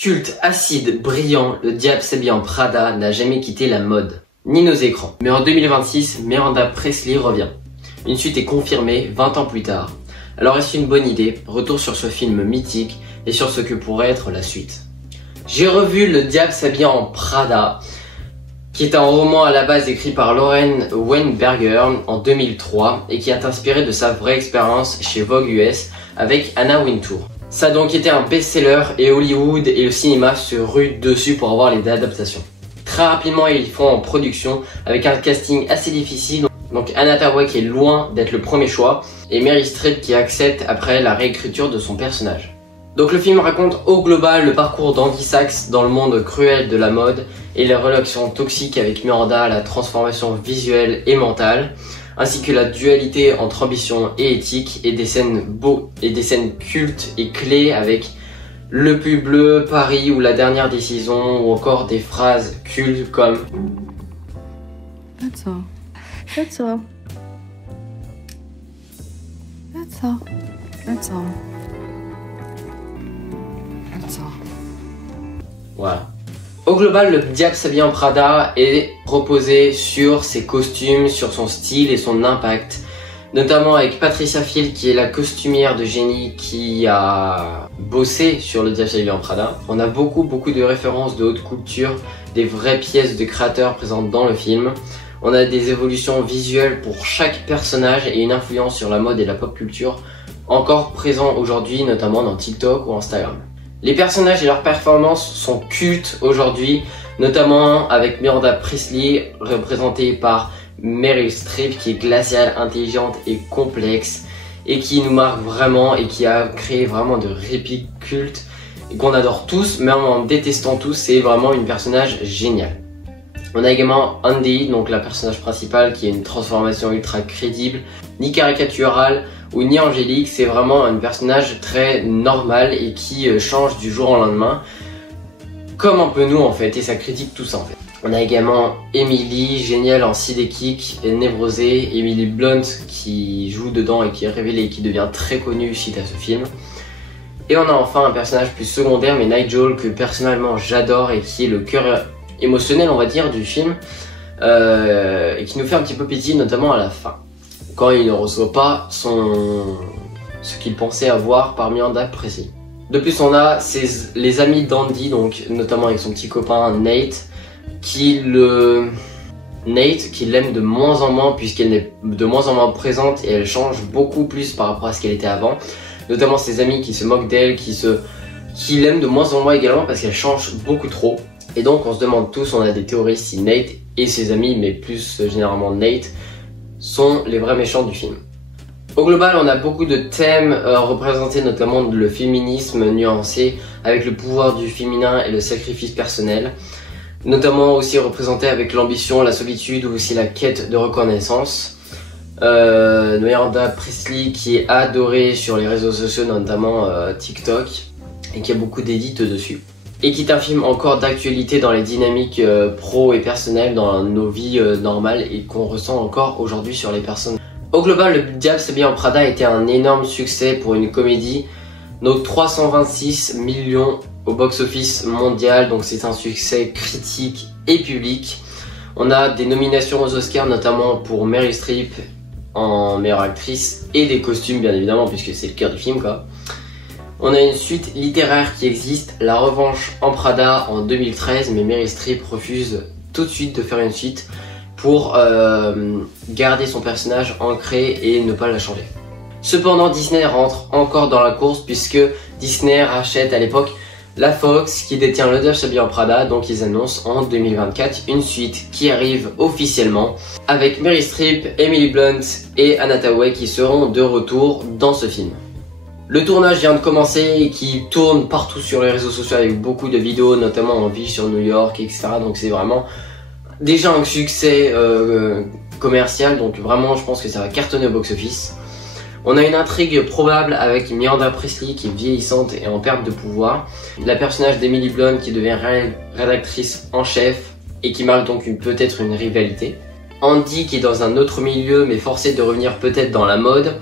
Culte, acide, brillant, le diable s'habille en Prada n'a jamais quitté la mode, ni nos écrans. Mais en 2026, Miranda Priestly revient. Une suite est confirmée 20 ans plus tard. Alors est-ce une bonne idée? Retour sur ce film mythique et sur ce que pourrait être la suite. J'ai revu Le diable s'habille en Prada, qui est un roman à la base écrit par Lauren Weinberger en 2003 et qui est inspiré de sa vraie expérience chez Vogue US avec Anna Wintour. Ça a donc été un best-seller et Hollywood et le cinéma se ruent dessus pour avoir les adaptations. Très rapidement, ils font en production avec un casting assez difficile. Donc Anna Thaoué qui est loin d'être le premier choix et Meryl Streep qui accepte après la réécriture de son personnage. Donc le film raconte au global le parcours d'Andy Sachs dans le monde cruel de la mode et les relations toxiques avec Miranda, la transformation visuelle et mentale, ainsi que la dualité entre ambition et éthique et des scènes beaux et des scènes cultes et clés avec Le Pull Bleu, Paris ou La Dernière Décision ou encore des phrases cultes comme That's all. That's all. That's all. That's all. That's all. Voilà. Au global, Le diable s'habille en Prada est reposé sur ses costumes, sur son style et son impact. Notamment avec Patricia Field qui est la costumière de génie qui a bossé sur Le diable s'habille en Prada. On a beaucoup de références de haute couture, des vraies pièces de créateurs présentes dans le film. On a des évolutions visuelles pour chaque personnage et une influence sur la mode et la pop culture encore présent aujourd'hui, notamment dans TikTok ou Instagram. Les personnages et leurs performances sont cultes aujourd'hui, notamment avec Miranda Priestly, représentée par Meryl Streep, qui est glaciale, intelligente et complexe, et qui nous marque vraiment et qui a créé vraiment de répliques cultes, et qu'on adore tous, même en détestant tous, c'est vraiment une personnage géniale. On a également Andy, donc la personnage principale, qui est une transformation ultra crédible, ni caricaturale ou ni angélique, c'est vraiment un personnage très normal et qui change du jour au lendemain, comme un peu nous en fait, et ça critique tout ça en fait. On a également Emily, géniale en sidekick et névrosée, Emily Blunt qui joue dedans et qui est révélée et qui devient très connue suite à ce film. Et on a enfin un personnage plus secondaire, mais Nigel, que personnellement j'adore et qui est le cœur émotionnel on va dire du film, et qui nous fait un petit peu pitié, notamment à la fin, quand il ne reçoit pas ce qu'il pensait avoir par Miranda Priestly. De plus on a les amis d'Andy, donc notamment avec son petit copain Nate, qui l'aime de moins en moins puisqu'elle est de moins en moins présente et elle change beaucoup plus par rapport à ce qu'elle était avant. Notamment ses amis qui se moquent d'elle, qui l'aiment de moins en moins également parce qu'elle change beaucoup trop. Et donc on se demande tous, on a des théories si Nate et ses amis, mais plus généralement Nate, sont les vrais méchants du film. Au global, on a beaucoup de thèmes représentés, notamment le féminisme nuancé, avec le pouvoir du féminin et le sacrifice personnel. Notamment aussi représenté avec l'ambition, la solitude ou aussi la quête de reconnaissance. Miranda Priestly qui est adorée sur les réseaux sociaux, notamment TikTok, et qui a beaucoup d'édits dessus. Et qui est un film encore d'actualité dans les dynamiques pro et personnelles dans nos vies normales et qu'on ressent encore aujourd'hui sur les personnes. Au global, Le diable s'habille en Prada a été un énorme succès pour une comédie. Donc 326 millions au box-office mondial, donc c'est un succès critique et public. On a des nominations aux Oscars, notamment pour Meryl Streep en meilleure actrice et des costumes bien évidemment puisque c'est le cœur du film quoi. On a une suite littéraire qui existe, La Revanche en Prada en 2013, mais Meryl Streep refuse tout de suite de faire une suite pour garder son personnage ancré et ne pas la changer. Cependant, Disney rentre encore dans la course puisque Disney rachète à l'époque la Fox qui détient Le diable s'habille en Prada, donc ils annoncent en 2024 une suite qui arrive officiellement avec Meryl Streep, Emily Blunt et Anna Thaoué qui seront de retour dans ce film. Le tournage vient de commencer et qui tourne partout sur les réseaux sociaux avec beaucoup de vidéos, notamment en ville sur New York, etc. Donc c'est vraiment déjà un succès commercial, donc vraiment je pense que ça va cartonner au box-office. On a une intrigue probable avec Miranda Priestly qui est vieillissante et en perte de pouvoir. La personnage d'Emily Blunt qui devient rédactrice en chef et qui marque donc peut-être une rivalité. Andy qui est dans un autre milieu mais forcé de revenir peut-être dans la mode.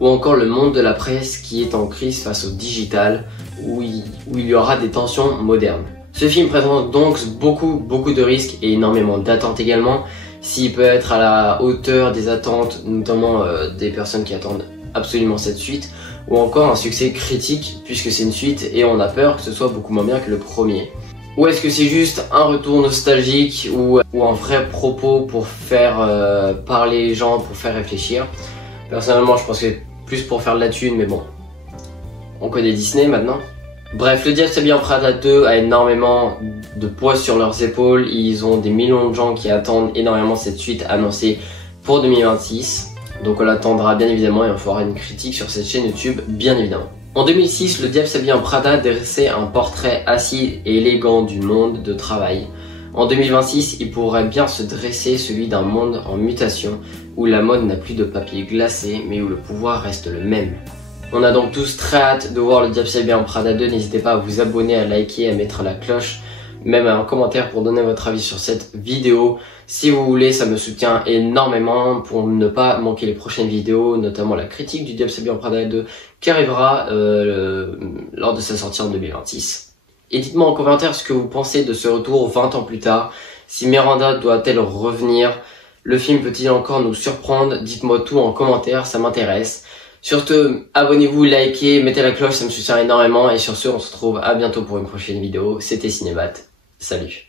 ou encore le monde de la presse qui est en crise face au digital, où il y aura des tensions modernes. Ce film présente donc beaucoup de risques et énormément d'attentes également. S'il peut être à la hauteur des attentes, notamment des personnes qui attendent absolument cette suite, ou encore un succès critique puisque c'est une suite et on a peur que ce soit beaucoup moins bien que le premier. Ou est-ce que c'est juste un retour nostalgique ou un vrai propos pour faire parler les gens, pour faire réfléchir? Personnellement, je pense que c'est plus pour faire de la thune, mais bon, on connaît Disney maintenant. Bref, Le Diable s'habille en Prada 2 a énormément de poids sur leurs épaules. Ils ont des millions de gens qui attendent énormément cette suite annoncée pour 2026. Donc on l'attendra bien évidemment et on fera une critique sur cette chaîne YouTube bien évidemment. En 2006, Le Diable s'habille en Prada dressait un portrait acide et élégant du monde de travail. En 2026, il pourrait bien se dresser celui d'un monde en mutation où la mode n'a plus de papier glacé mais où le pouvoir reste le même. On a donc tous très hâte de voir Le Diable s'habille en Prada 2. N'hésitez pas à vous abonner, à liker, à mettre la cloche, même un commentaire pour donner votre avis sur cette vidéo. Si vous voulez, ça me soutient énormément pour ne pas manquer les prochaines vidéos, notamment la critique du Diable s'habille en Prada 2 qui arrivera lors de sa sortie en 2026. Et dites-moi en commentaire ce que vous pensez de ce retour 20 ans plus tard. Si Miranda doit-elle revenir? Le film peut-il encore nous surprendre? Dites-moi tout en commentaire, ça m'intéresse. Surtout, abonnez-vous, likez, mettez la cloche, ça me soutient énormément. Et sur ce, on se retrouve à bientôt pour une prochaine vidéo. C'était Cinébat. Salut.